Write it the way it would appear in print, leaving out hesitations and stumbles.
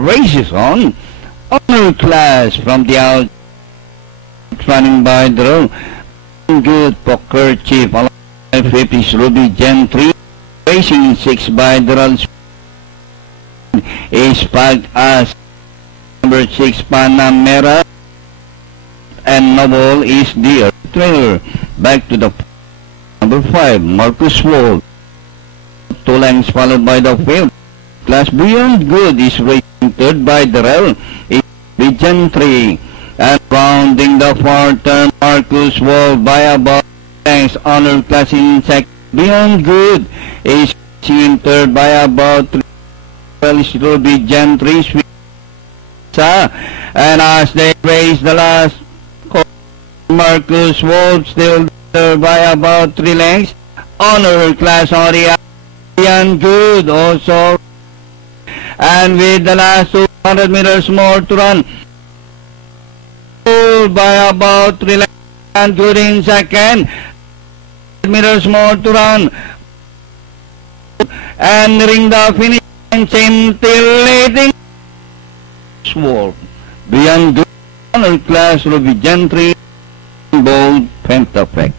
races on. Honor class from the out, running by the road. Good Poker Chief. Fifth is Ruby Gentry. Racing 6 by the road. Is Pag as number 6 Panamera. And Noble is the trailer. Back to the number 5 Marcus Wall. 2 lengths followed by the field. Class Beyond Good is racing third by the rail. Is Gentry. And rounding the far turn, Marcus Wall by about lengths. Honor class in second. Beyond Good is in third by about 3. Is Ruby Gentry. And as they race the last, Marcus Wall still there by about 3 lengths. Honor class on the Beyond Good also. And with the last 200 meters more to run, by about 3 lengths. And Good in second. Meters more to run. And nearing the finish and scintillating. Sword. Beyond Good. Honor class Ruby Gentry. Bold Pentafect.